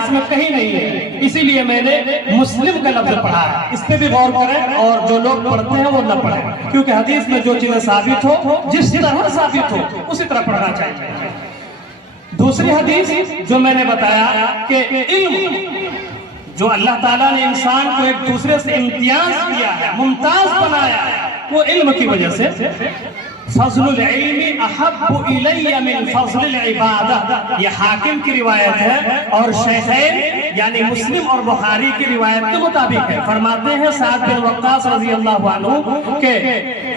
احادیث میں کہیں نہیں ہے، اسی لیے میں نے مسلم کا لفظ پڑھا ہے۔ اس پہ بھی غور کریں، اور جو لوگ پڑھتے ہیں وہ نہ پڑھیں، کیونکہ حدیث میں جو چیزیں ثابت ہو، جس طرح ثابت ہو اسی طرح پڑھنا چاہیے۔ دوسری حدیث جو میں نے بتایا کہ علم جو اللہ تعالیٰ نے انسان کو ایک دوسرے سے امتیاز کیا ہے، ممتاز بنایا ہے، وہ علم کی وجہ سے۔ فضل العلم احب الی من فضل العبادہ، یہ حاکم کی روایت ہے، اور شیخین یعنی مسلم اور بخاری کی روایت کے مطابق ہے۔ فرماتے ہیں سعد بن وقاص رضی اللہ عنہ کہ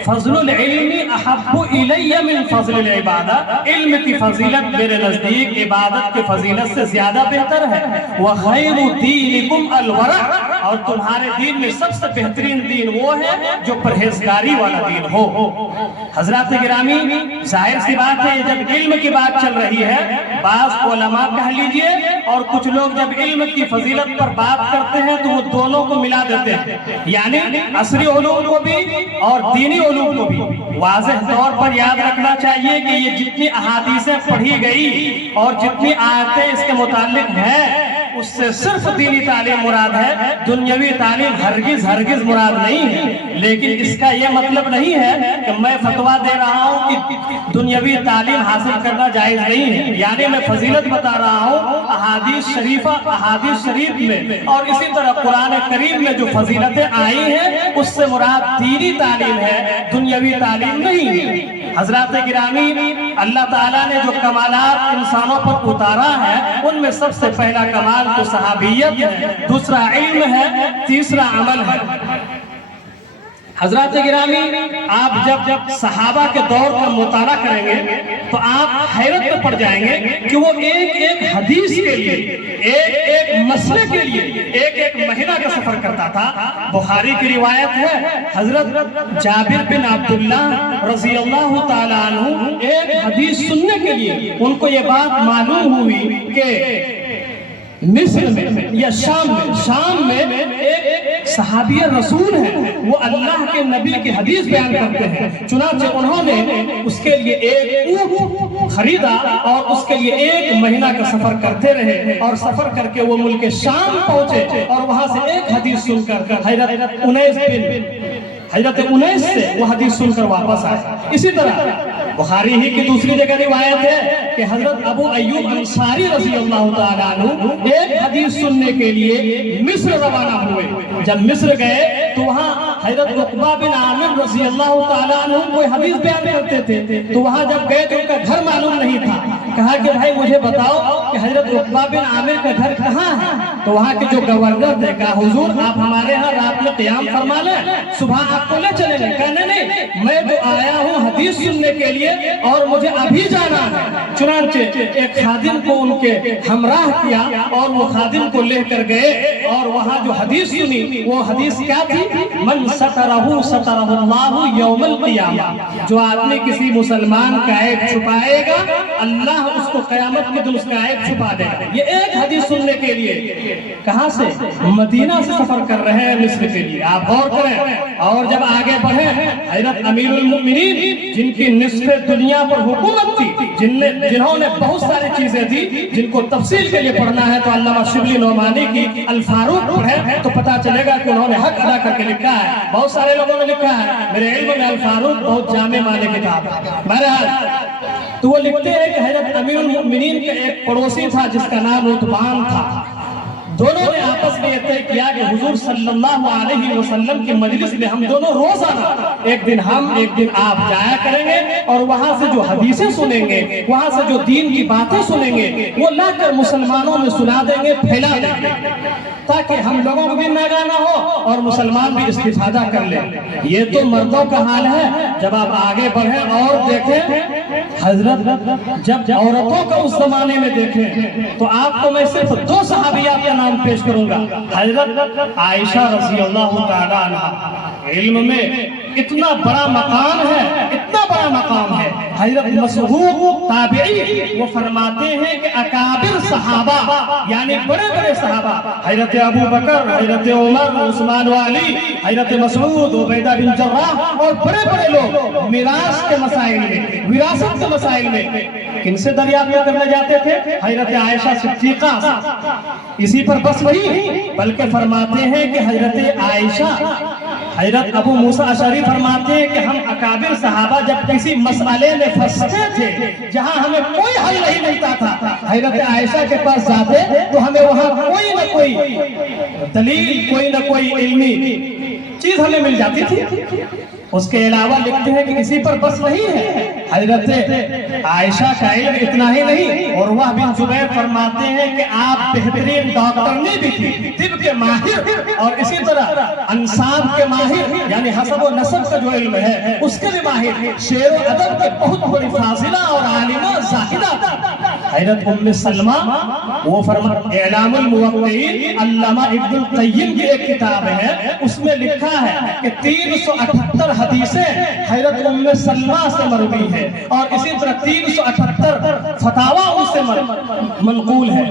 فضل العلم احب الی من فضل العبادہ، علم کی فضیلت میرے نزدیک عبادت کی فضیلت سے زیادہ بہتر ہے۔ وخیر دینکم الورع، اور تمہارے دین میں سب سے بہترین دین وہ ہے جو پرہیزگاری والا دین ہو۔ حضرات گرامی، ظاہر سی بات ہے جب علم کی بات چل رہی ہے، بعض علماء کہہ لیجئے اور کچھ لوگ جب علم کی فضیلت پر بات کرتے ہیں تو وہ دونوں کو ملا دیتے ہیں، یعنی عصری علوم کو بھی اور دینی علوم کو بھی۔ واضح طور پر یاد رکھنا چاہیے کہ یہ جتنی احادیثیں پڑھی گئی اور جتنی آیتیں اس کے متعلق ہیں، اس سے صرف دینی تعلیم مراد ہے، دنیاوی تعلیم ہرگز مراد نہیں ہے۔ لیکن اس کا یہ مطلب نہیں ہے کہ میں فتویٰ دے رہا ہوں کہ دنیاوی تعلیم حاصل کرنا جائز نہیں ہے، یعنی میں فضیلت بتا رہا ہوں احادیث شریف میں، اور اسی طرح قرآن کریم میں جو فضیلتیں آئی ہیں اس سے مراد دینی تعلیم ہے، دنیاوی تعلیم نہیں ہے۔ حضرات گرامی، اللہ تعالیٰ نے جو کمالات انسانوں پر اتارا ہے ان میں سب سے پہلا کمال تو صحابیت ہے، دوسرا علم ہے، تیسرا عمل ہے۔ حضرات گرامی، آپ جب صحابہ کے دور کا مطالعہ کریں گے تو آپ حیرت میں پڑ جائیں گے کہ وہ ایک ایک حدیث کے لیے، ایک ایک مسئلے کے لیے ایک ایک مہینہ کا سفر کرتا تھا۔ بخاری کی روایت ہے، حضرت جابر بن عبداللہ رضی اللہ تعالیٰ عنہ ایک حدیث سننے کے لیے ان کو یہ بات معلوم ہوئی کہ مصر میں یا شام میں ایک صحابی رسول ہے، وہ اللہ کے نبی کی حدیث بیان کرتے ہیں۔ چنانچہ انہوں نے اس کے لیے ایک اونٹ خریدا اور اس کے لیے ایک مہینہ کا سفر کرتے رہے، اور سفر کر کے وہ ملک شام پہنچے اور وہاں سے ایک حدیث سن کر حضرت انیس سے وہ حدیث سن کر واپس آئے۔ اسی طرح بخاری ہی کی دوسری جگہ روایت ہے کہ حضرت ابو ایوب انصاری رضی اللہ تعالیٰ عنہ ایک حدیث سننے کے لیے مصر روانہ ہوئے۔ جب مصر گئے تو وہاں حضرت عقبہ بن عامر رضی اللہ تعالیٰ عنہ کوئی حدیث بیان کرتے تھے، تو وہاں جب گئے تو ان کا گھر معلوم نہیں تھا۔ کہا کہ بھائی مجھے بتاؤ کہ حضرت عقبہ بن عامر کا گھر کہاں ہے؟ تو وہاں کے جو گورنر تھے کہا حضور آپ ہمارے ہاں رات میں قیام فرما لیں، صبح آپ کو لے چلیں گے۔ کہا نہیں، میں جو آیا ہوں حدیث سننے کے لیے اور مجھے ابھی جانا ہے۔ چنانچہ ایک خادم کو ان کے ہمراہ کیا اور وہ خادم کو لے کر گئے، اور وہاں جو حدیث سنی وہ حدیث کیا تھی؟ من سترہ سترہ اللہ یوم القیامہ، جو آدمی کسی مسلمان کا عیب چھپائے گا اللہ اس کو قیامت کے دن اس کا عیب چھپا دے گا۔ یہ ایک حدیث سننے کے لیے کہاں سے؟ مدینہ سے سفر کر رہے ہیں مصر کے لیے۔ آپ غور کریں، اور جب آگے بڑھے حضرت امیر المؤمنین جن کی نصف دنیا پر حکومت تھی، جنہوں نے بہت ساری چیزیں دی جن کو تفصیل کے لیے پڑھنا ہے تو علامہ شبلی نعمانی کی الفاروق پڑھیں تو پتا چلے گا کہ انہوں نے حق ادا کر کے لکھا ہے۔ بہت سارے لوگوں نے لکھا ہے، میرے علم میں الفاروق بہت جامع معنی کتاب ہے۔ بہرحال تو وہ لکھتے ہیں کہ حضرت امیر المؤمنین کا ایک پڑوسی تھا جس کا نام عتبان تھا۔ دونوں نے آپس میں یہ طے کیا کہ حضور صلی اللہ علیہ وسلم کی مجلس میں ہم دونوں روزانہ ایک دن ہم ایک دن آپ جایا کریں گے، اور وہاں سے جو حدیثیں سنیں گے، وہاں سے جو دین کی باتیں سنیں گے وہ لا کر مسلمانوں میں سنا دیں گے، پھیلا دیں گے، تاکہ ہم لوگوں کو بھی ناگانا ہو اور مسلمان بھی استفادہ کر لیں۔ یہ تو مردوں کا حال ہے۔ جب آپ آگے بڑھیں اور دیکھیں حضرت جب عورتوں کا اس زمانے میں دیکھیں تو آپ کو میں صرف دو صحابیات کا نام پیش کروں گا۔ حضرت عائشہ رضی اللہ تعالیٰ عنہ علم میں اتنا بڑا مقام ہے، اتنا بڑا مقام ہے۔ حضرت مسعود تابعی وہ فرماتے ہیں کہ اکابر صحابہ یعنی بڑے بڑے صحابہ، حضرت ابو بکر، حضرت عمر، عثمان و علی، حضرت مسعود، عبیدہ بن جراح اور بڑے بڑے لوگ میراث کے مسائل میں، وراثت کے مسائل میں کن سے دریافت کرنے جاتے تھے؟ حضرت عائشہ صدیقہ۔ اسی پر بس نہیں بلکہ فرماتے ہیں کہ حضرت عائشہ، حضرت ابو موسیٰ اشعری فرماتے ہیں کہ ہم اکابر صحابہ جب کسی مسئلے میں پھنستے تھے جہاں ہمیں کوئی حل نہیں ملتا تھا، حضرت عائشہ کے پاس جاتے تو ہمیں وہاں کوئی نہ کوئی دلیل، کوئی نہ کوئی علمی چیز ہمیں مل جاتی تھی۔ اس کے علاوہ لکھتے ہیں کہ کسی پر بس نہیں ہے، حضرت عائشہ کا علم اتنا ہی نہیں، عروہ بن زبیر فرماتے ہیں کہ آپ بہترین ڈاکٹرنی بھی تھی، طب کے ماہر، اور اسی طرح انساب کے ماہر یعنی حسب و نسب کا جو علم ہے اس کے بھی ماہر، شعر و ادب کے بہت بڑی فاضلہ اور عالمہ زاہدہ تھی۔ حضرت ام سلمہ وہ فرماتے اعلام الموقعین، علامہ ابن القیم کی ایک کتاب ہے، اس میں لکھا ہے کہ 378 حدیثیں حضرت ام سلمہ سے مروی ہے اور اسی طرح 378 فتاویٰ ان سے منقول ہے۔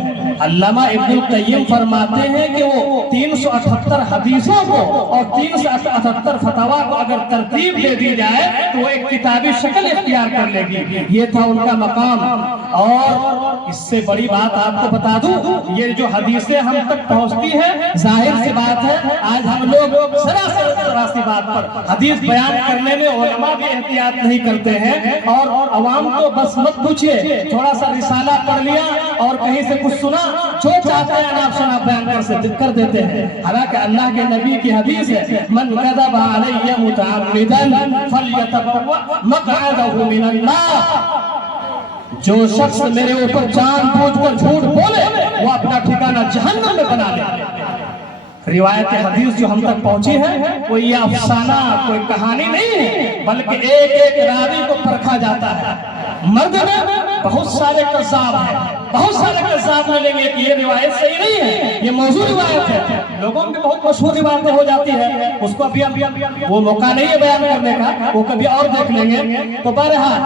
علامہ ابن القیم فرماتے ہیں کہ وہ 378 حدیثوں کو اور 378 فتاویٰ کو اگر ترتیب دے دی جائے تو وہ ایک کتابی شکل اختیار کر لے گی، یہ تھا ان کا مقام۔ اور اس سے بڑی بات آپ کو بتا دوں، یہ جو حدیثیں ہم تک پہنچتی ہے، ظاہر سی بات ہے آج ہم لوگ سراسر بات پر حدیث بیان کرنے میں علماء بھی احتیاط نہیں کرتے ہیں، اور عوام کو بس مت پوچھئے، تھوڑا سا رسالہ پڑھ لیا اور کہیں سے کچھ سنا، جو چاہتے ہیں آپ سنا بیان کر دیتے ہیں۔ حالانکہ اللہ کے نبی کی حدیث ہے، من کذب علی متعمدا فلیتبوأ مقعدہ من النار، جو شخص میرے اوپر جان بوجھ کر جھوٹ بولے وہ اپنا ٹھکانہ جہنم میں بنا لے۔ روایت حدیث جو ہم تک پہنچی ہے کوئی یہ افسانہ، کوئی کہانی نہیں ہے، بلکہ ایک ایک راوی کو پرکھا جاتا ہے۔ مرد میں بہت سارے قذاب ہیں، بہت سارے قذاب ملیں گے کہ یہ روایت صحیح نہیں ہے، یہ موضوع روایت ہے، لوگوں میں بہت مشہور روایتیں ہو جاتی ہے، اس کو ابھی وہ موقع نہیں ہے بیان کرنے کا، وہ کبھی اور دیکھ لیں گے۔ تو بہرحال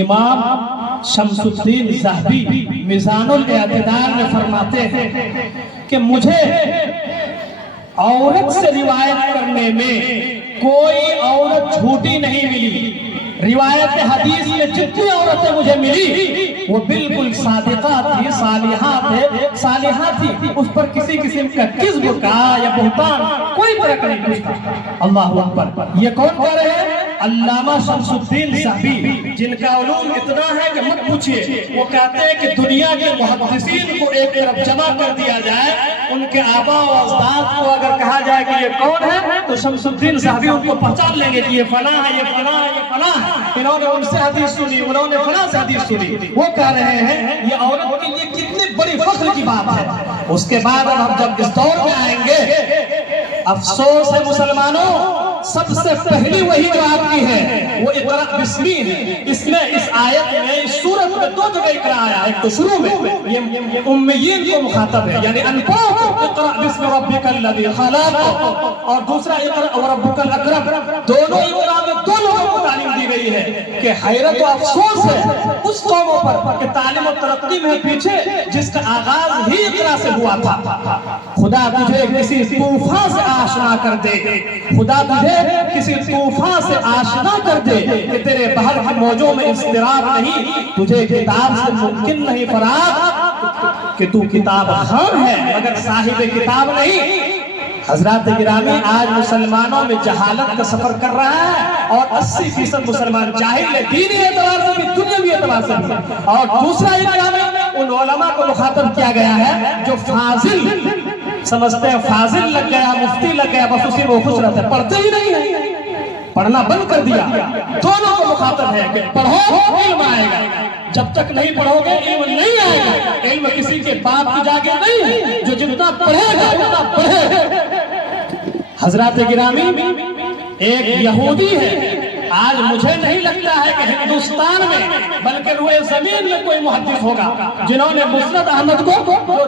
امام شمس الدین ذہبی میزان الاعتدال میں فرماتے ہیں کہ مجھے عورت سے روایت کرنے میں کوئی عورت جھوٹی نہیں ملی، روایت حدیث میں جتنی عورتیں مجھے ملی وہ بالکل صادقہ تھی، صالحہ تھی، اس پر کسی قسم کا کذب کا یا بہتان کوئی فرق نہیں پوچھتا۔ اللہ اکبر۔ یہ کون کہہ رہے ہیں؟ علامہ شمس الدین ذہبی، جن کا علوم اتنا ہے کہ مت پوچھئے۔ وہ کہتے ہیں کہ دنیا کے محدثین کو ایک طرف جمع کر دیا جائے، ان کے آباء و اجداد کو اگر کہا جائے کہ یہ کون ہے تو شمس الدین ذہبی ان کو پہچان لیں گے کہ یہ فلاں ہے، یہ فلاں ہے، یہ فلاں ہے، انہوں نے ان سے حدیث سنی، انہوں نے فلاں سے حدیث سنی۔ وہ کہہ رہے ہیں یہ عورت کے لیے کتنی بڑی فخر کی بات ہے۔ اس کے بعد ہم جب اس دور میں آئیں گے، افسوس ہے مسلمانوں، سب سے پہلی وہی جو آپ کی ہے وہ اقرأ باسمی ہے۔ اس میں اس آیت میں اس سورت میں دو جگہ اقرأ آیا، ایک تو شروع میں یہ امیین کو مخاطب ہے یعنی انپڑھوں کو، اقرأ باسم ربک الذی خلق، اور دوسرا اقرأ وربک الاکرم۔ دونوں اقرأ میں دو لوگوں کو تعلیم دی گئی ہے کہ حیرت و افسوس ہے اس قوموں پر کہ تعلیم و ترقی میں پیچھے جس کا آغاز ہی اقرأ سے ہوا تھا۔ خدا تجھے کسی طوفان سے آشنا کر دے، خدا تجھے کسی طوفان سے آشنا کر دے کہ تیرے بحر کی موجوں میں اضطراب نہیں، تجھے کتاب سے ممکن نہیں فراغ کہ تو کتاب خان ہے مگر صاحب کتاب نہیں۔ حضرات گرامی، آج مسلمانوں میں جہالت کا سفر کر رہا ہے اور 80% مسلمان جاہل ہے، دینی اعتبار سے بھی دنیاوی اعتبار سے بھی۔ اور دوسرا اعتبار ان علماء کو مخاطب کیا گیا ہے جو فاضل سمجھتے ہیں، فاضل لگ گیا، مفتی لگ گیا، بس اسی میں خوش رہتے ہیں، پڑھتے ہی نہیں ہیں، پڑھنا بند کر دیا۔ دونوں کو مخاطب ہے کہ پڑھو علم آئے گا، جب تک نہیں پڑھو گے علم نہیں آئے گا۔ علم کسی کے باپ کی جاگیر نہیں ہے، جو جتنا پڑھے گا اتنا پڑھے گا۔ حضرات گرامی، ایک یہودی ہے، آج مجھے نہیں لگتا ہے کہ ہندوستان میں بلکہ روئے زمین میں کوئی محدث ہوگا جنہوں نے مسند احمد کو جو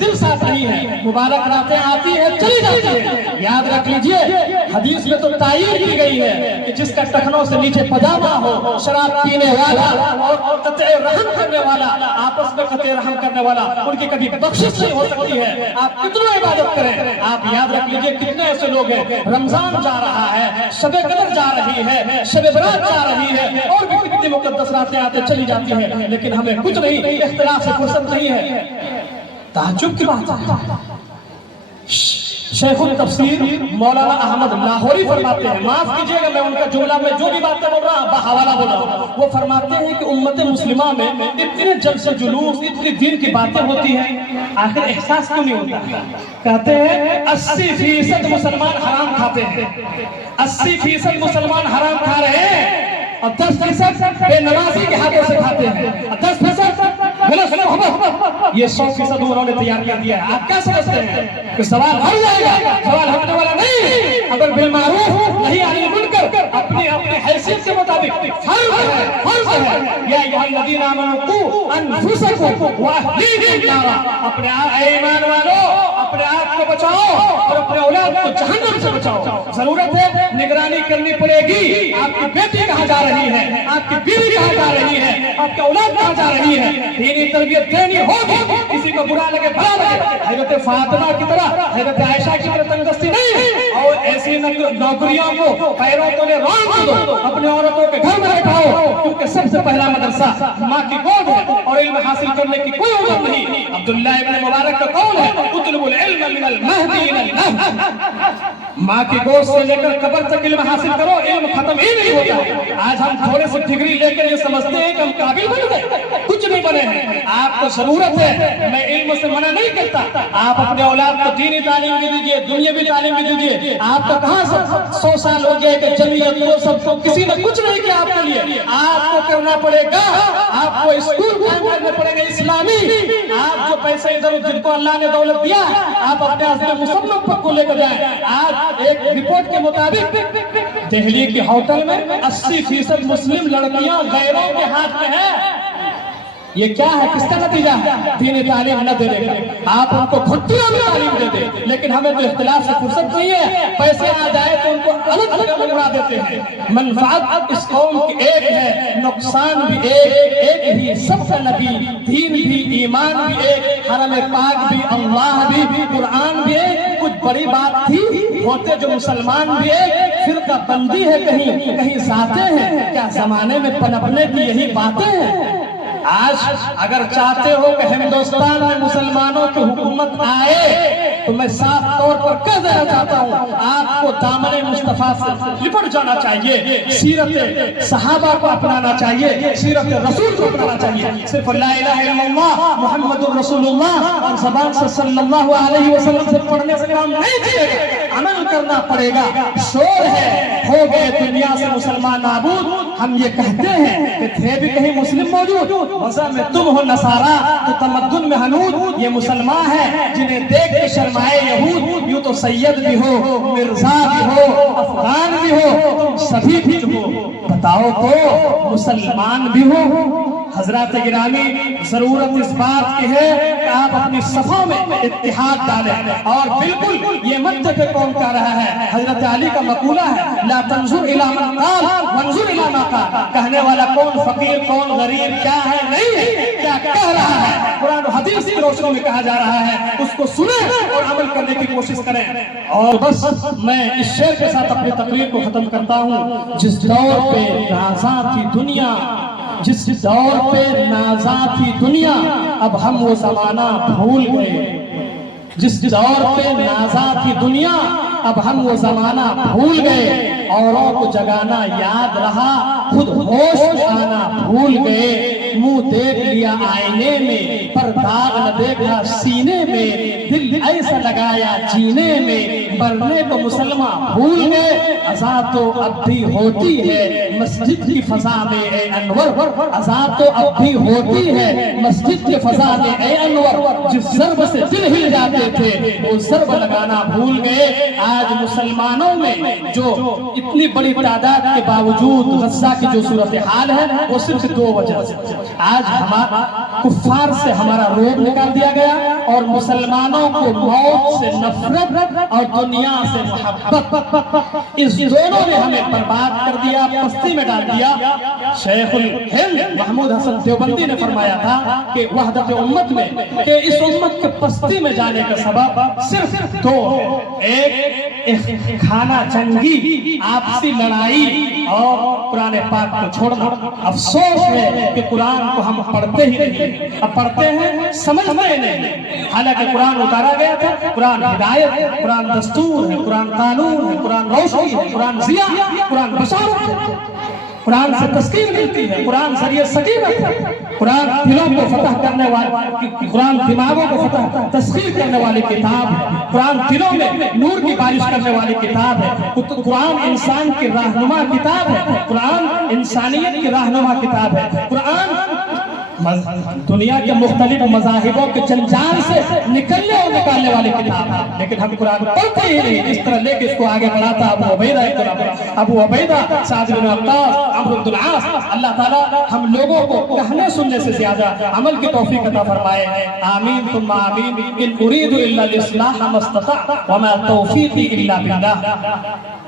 دل صاف نہیں ہے، مبارک راتیں آتی ہیں چلی جاتی ہیں۔ یاد رکھ لیجئے حدیث میں تو تعین کی گئی ہے کہ جس کا ٹخنوں سے نیچے پجامہ ہو، شراب پینے والا اور قطع رحم کرنے والا، آپس میں قطع رحم کرنے والا، ان کی کبھی بخشش نہیں ہو سکتی ہے۔ آپ کتنا عبادت کریں، آپ یاد رکھ لیجئے کتنے ایسے لوگ ہیں، رمضان جا رہا ہے، شب قدر جا رہی ہے، شب برات جا رہی ہے، اور بھی کتنی مقدس راتیں آتے چلی جاتی ہیں، لیکن ہمیں کچھ نہیں، اختلاف سے فرصت نہیں ہے۔ تعجب کی بات ہے، شیخ التفسیر مولانا احمد لاہوری فرماتے ہیں، معاف کیجئے گا میں ان کا جملہ میں جو بھی باتیں بول رہا بحوالہ بول رہا ہوں، وہ فرماتے ہیں کہ امت مسلمہ میں اتنے جلسے جلوس، اتنی دین کی باتیں ہوتی ہیں، آخر احساس کیوں نہیں ہوتا؟ کہتے ہیں 80% مسلمان حرام کھاتے ہیں، 80% مسلمان حرام کھا رہے ہیں، اور 10% بے نمازی کے ہاتھوں سے کھاتے ہیں، اور 10% یہ 100% انہوں نے تیار کر دیا ہے۔ آپ کیا سمجھتے ہیں کہ سوال ہٹ جائے گا؟ سوال ہٹنے والا نہیں۔ اگر بالمعروف نہیں عن المنکر اپنی حیثیت کے مطابق فرض ہے، یا ایھا الذین آمنوا قوا انفسکم واہلیکم نارا، اپنے ایمان والو اپنے آپ کو بچاؤ اور اپنے اولاد کو جہنم سے بچاؤ۔ ضرورت ہے نگرانی کرنی پڑے گی، آپ کی بیٹی کہاں جا رہی ہے، آپ کی بیوی کہاں جا رہی ہے، آپ کی اولاد کہاں جا رہی ہے، دینی تربیت دینی ہوگی، کسی کو برا لگے بھلا لگے، حضرت فاطمہ کی طرح، حضرت عائشہ کی طرح تنگستی نہیں، اور ایسی نوکریوں کو پیروں تلے رونق دو، اپنے عورتوں کے گھر میں بیٹھاؤ، کیونکہ سب سے پہلا مدرسہ ماں کی گود ہے، اور علم حاصل کرنے کی کوئی عمر نہیں۔ عبداللہ ابن مبارک کا قول ہے اطلب العلم من المہد الى اللحد، ماں کی گود سے لے کر قبر تک علم حاصل کرو، علم ختم ہی نہیں ہوتا۔ آج ہم تھوڑے سے ڈگری لے کر یہ سمجھتے ہیں کہ ہم قابل بن گئے، کچھ نہیں بنے ہیں۔ آپ کو ضرورت ہے، میں علم سے منع نہیں کرتا، آپ اپنے اولاد کو دینی تعلیم بھی دیجئے، دنیاوی تعلیم بھی دیجئے۔ آپ کو کہاں سے 100 سال ہو گئے کہ جمعیت کو سب کو کسی نے کچھ نہیں کیا آپ کے لیے، آپ کو کرنا پڑے گا، آپ کو اسکول قائم کرنے پڑے گا اسلامی۔ آپ جو پیسے ادھر جن کو اللہ نے دولت دیا، آپ اپنے حسب مصنف پر کو لے کر جائیں۔ آج ایک رپورٹ کے مطابق دہلی کے ہوٹل میں 80% مسلم لڑکیاں غیروں کے ہاتھ میں ہیں۔ یہ کیا ہے، کس کا نتیجہ ہے؟ دینی تعلیم نہ دینے کا۔ آپ ان کو گھٹیوں میں تعلیم دے دیں، لیکن ہمیں تو اختلاف سے فرصت نہیں ہے، پیسے آ جائے تو ان کو الگ الگ اڑا دیتے ہیں۔ منفعت اس قوم کی ایک ہے، نقصان بھی ایک ہی، سب کا نبی، دین بھی، ایمان بھی ایک، حرم پاک بھی، اللہ بھی، قرآن بھی ایک۔ کچھ بڑی بات تھی، ہوتے جو مسلمان بھی ایک، فرقہ بندی ہے کہیں ذاتیں ہیں، کیا زمانے میں پنپنے کی یہی باتیں ہیں؟ آج اگر چاہتے ہو کہ ہندوستان میں مسلمانوں کی حکومت آئے تو میں صاف طور پر کہہ دینا چاہتا ہوں، آپ کو دامن مصطفیٰ سے لپٹ جانا چاہیے، سیرت صحابہ کو اپنانا چاہیے، سیرت رسول کو اپنانا چاہیے۔ صرف لا الہ الا اللہ محمد الرسول اللہ اور زبان سے صلی اللہ علیہ وسلم سے پڑھنے سے کام نہیں چلے گا، عمل کرنا پڑے گا۔ شور ہے ہو گئے دنیا سے مسلمان نابود، ہم یہ کہتے ہیں کہ تھے بھی کہیں مسلم موجود، وضع میں تم ہو نصارا تو تمدن میں حنود، یہ مسلمان ہیں جنہیں دیکھ کے شرمائے یہود، یوں تو سید بھی ہو، مرزا بھی ہو، افغان بھی ہو، تم سبھی بھی ہو، بتاؤ تو مسلمان بھی ہو۔ حضرات گرامی، ضرورت اس بات کی ہے کہ آپ اپنی صفوں میں اتحاد ڈالیں، اور بالکل یہ مت کہ کون کہہ رہا ہے، حضرت علی کا مقولہ ہے لا تنظر الی من قال وانظر الی ما قال، کہنے والا کون فقیر کون غریب کیا ہے نہیں ہے، کیا کہہ رہا ہے، قرآن و حدیث کی روشنی میں کہا جا رہا ہے، اس کو سنیں اور عمل کرنے کی کوشش کریں۔ اور بس میں اس شعر کے ساتھ اپنی تقریر کو ختم کرتا ہوں۔ جس دور پہ نازاں تھی دنیا، جس دور پہ نازاں تھی دنیا، اب ہم وہ زمانہ بھول گئے۔ جس دور پہ نازاں تھی دنیا، اب ہم وہ زمانہ بھول گئے۔ اوروں کو جگانا یاد رہا، خود ہوش آنا بھول گئے۔ منہ دیکھ لیا آئینے میں، پر داغ نہ دیکھا سینے میں۔ دل ایسا لگایا جینے میں، مرنے کو مسلمان بھول گئے۔ اذان تو اب بھی ہوتی ہے مسجد کی فضا میں اے انور، اذان تو اب بھی ہوتی ہے مسجد کی فضا میں اے انور۔ جس ضرب سے دل ہل جاتے تھے وہ ضرب لگانا بھول گئے۔ آج مسلمانوں میں جو اتنی بڑی تعداد کے باوجود غزہ کی جو صورتحال ہے وہ صرف 2 وجہ سے، آج ہمارا کفار سے ہمارا روب نکال دیا گیا، اور مسلمانوں کو موت سے نفرت اور دنیا سے محبت، اس دونوں نے ہمیں برباد کر دیا، پستی میں ڈال دیا۔ شیخ الہند محمود حسن دیوبندی نے فرمایا تھا کہ وحدت امت میں، کہ اس امت کے پستی میں جانے کا سبب صرف دو ہے، ایک کھانا جنگی، آپسی لڑائی، اور قرآن پاک کو چھوڑنا۔ افسوس ہے کہ قرآن کو ہم پڑھتے ہی نہیں، اب پڑھتے ہیں سمجھتے ہی نہیں، حالانکہ قرآن اتارا گیا تھا، قرآن ہدایت ہے، قرآن دستور ہے، قرآن قانون ہے، قرآن روشنی ہے، قرآن ضیاء، قرآن بشارت ہے، قرآن سے تسکین ملتی ہے، قرآن ذریعہ سکینت ہے، قرآن دلوں کو فتح کرنے والی، قرآن دماغوں کو فتح تسخیر کرنے والی کتاب ہے، قرآن دلوں میں نور کی بارش کرنے والی کتاب ہے، قرآن انسان کی رہنما کتاب ہے، قرآن انسانیت کی رہنما کتاب ہے، قرآن دنیا کے مختلف مذاہبوں کے جنجال سے نکلنے اور نکالنے والی کتاب ہے، لیکن ہم قرآن پڑھتے ہی نہیں۔ اس طرح لے کے اس کو آگے بڑھاتا ابو عبیدہ سعد بن وقاص، عمرو بن العاص۔ اللہ تعالیٰ ہم لوگوں کو کہنے سننے سے زیادہ عمل کی توفیق عطا فرمائے، آمین ثم آمین۔ ان اريد الا الاصلاح ما استطعت وما توفیقی الا باللہ۔